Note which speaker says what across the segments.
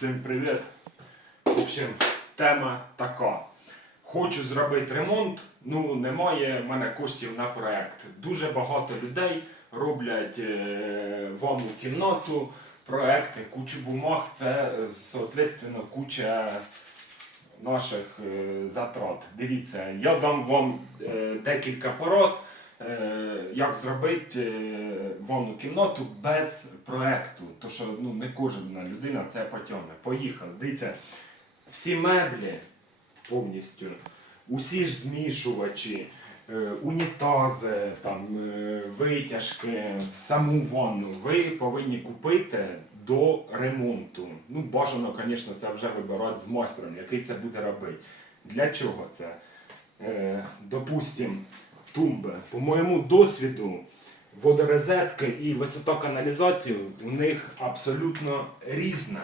Speaker 1: Всім привіт! В общем, тема така. Хочу зробити ремонт, ну немає в мене коштів на проект. Дуже багато людей роблять е, ванну кімнату, проекти, кучу бумаг, це е, соответственно куча наших е, затрат. Дивіться, я дам вам е, декілька порад, е, як зробити е, ванну кімнату без проекту. То що ну, не кожна людина це потягне. Поїхали. Дивіться, всі меблі повністю, усі ж змішувачі. е, Унітази, там, е, витяжки, саму ванну ви повинні купити до ремонту. Ну, бажано, звісно, це вже вибирати з майстром, який це буде робити. Для чого це? Е, допустим, тумби. По моєму досвіду, водорозетки і висота каналізації у них абсолютно різна.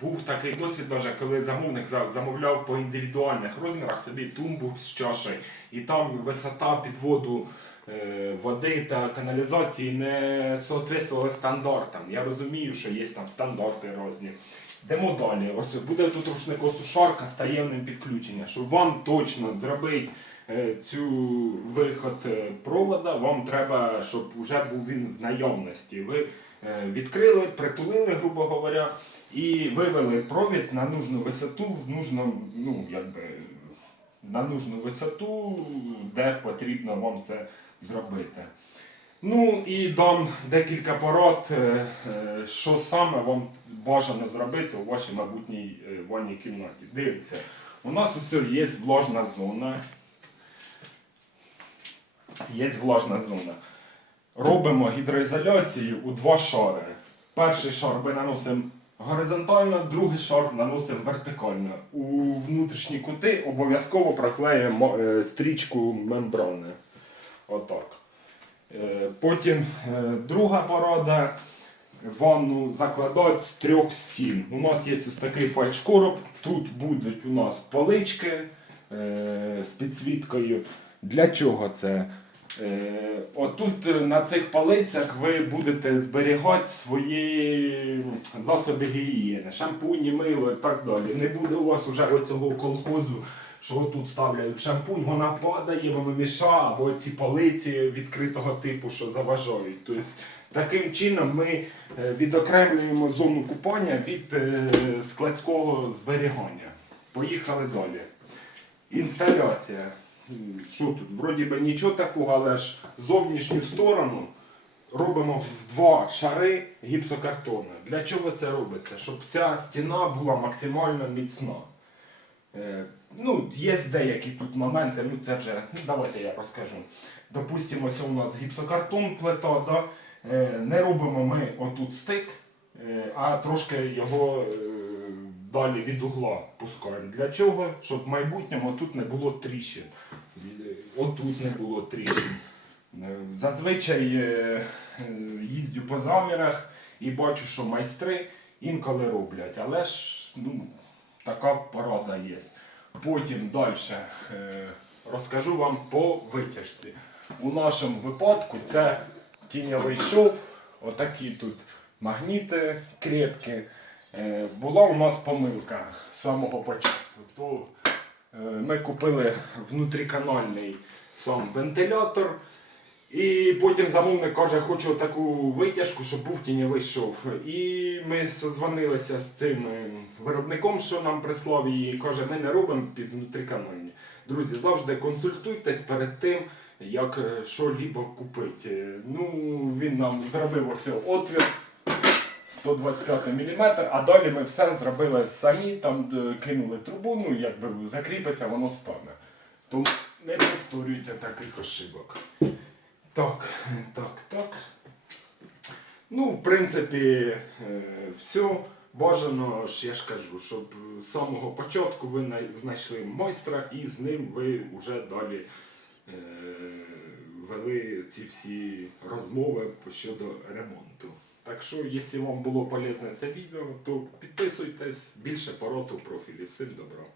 Speaker 1: Був такий досвід, даже, коли замовник замовляв по індивідуальних розмірах собі тумбу з чашею, і там висота підводу е, води та каналізації не соответствувала стандартам. Я розумію, що є там стандарти різні. Йдемо далі. Ось буде тут рушникосушарка з таємним підключенням. Щоб вам точно зробити цю виход е, провода, вам треба, щоб вже був він в наявності. Ви е, відкрили, притулили, грубо говоря, і вивели провід на нужну висоту, в нужну, ну, якби, на нужну висоту, де потрібно вам це зробити. Ну і дам декілька порад, е, е, що саме вам бажано зробити у вашій майбутній е, ванній кімнаті. Дивіться, у нас усе є влажна зона. Є влажна зона. Робимо гідроізоляцію у два шари. Перший шар ми наносимо горизонтально, другий шар наносимо вертикально. У внутрішні кути обов'язково проклеїмо е, стрічку мембрани. Отак. Е, Потім е, друга порада. Ванну закладати з трьох стін. У нас є ось такий фальшкороб. Тут будуть у нас полички е, з підсвіткою. Для чого це? Е, отут е, на цих полицях ви будете зберігати свої засоби гігієни, шампуні, мило і так далі. Не буде у вас уже оцього колхозу, що тут ставляють шампунь, вона падає, воно мішає, або ці полиці відкритого типу, що заважають. Тобто, таким чином ми е, відокремлюємо зону купання від складського зберігання. Поїхали далі. Інсталяція. Що тут? Вроді би нічого такого, але ж зовнішню сторону робимо в два шари гіпсокартону. Для чого це робиться? Щоб ця стіна була максимально міцна. Е, ну, є деякі тут моменти, ну це вже, ну давайте я розкажу. Допустимо, ось у нас гіпсокартон плита, да? е, не робимо ми отут стик, е, а трошки його далі від угла пускаємо. Для чого? Щоб в майбутньому тут не було тріщин. Е, Отут не було тріщин. Е, Зазвичай е, е, їздю по замірах і бачу, що майстри інколи роблять, але ж ну, така порада є. Потім далі розкажу вам по витяжці. У нашому випадку це тіньовий шов, отакі тут магніти крепкі. Е, Була у нас помилка з самого початку. Е, ми купили внутріканальний сам вентилятор. І потім замовник каже, хочу таку витяжку, щоб був тіньовий шов. І ми созвонилися з цим е, виробником, що нам прислав і каже, ми не робимо під внутріканальні. Друзі, завжди консультуйтесь перед тим, як е, що-либо купити. Е, Ну, він нам зробив ось отвір 125 мм, а далі ми все зробили самі, там е, кинули трубу, ну якби закріпиться, воно стане. Тому не повторюйте таких ошибок. Так, так, так. Ну, в принципі, е, все. Бажано я ж кажу, щоб з самого початку ви знайшли майстра і з ним ви вже далі е, вели ці всі розмови щодо ремонту. Так що, якщо вам було полезне це відео, то підписуйтесь більше пороту в профілі. Всім доброго.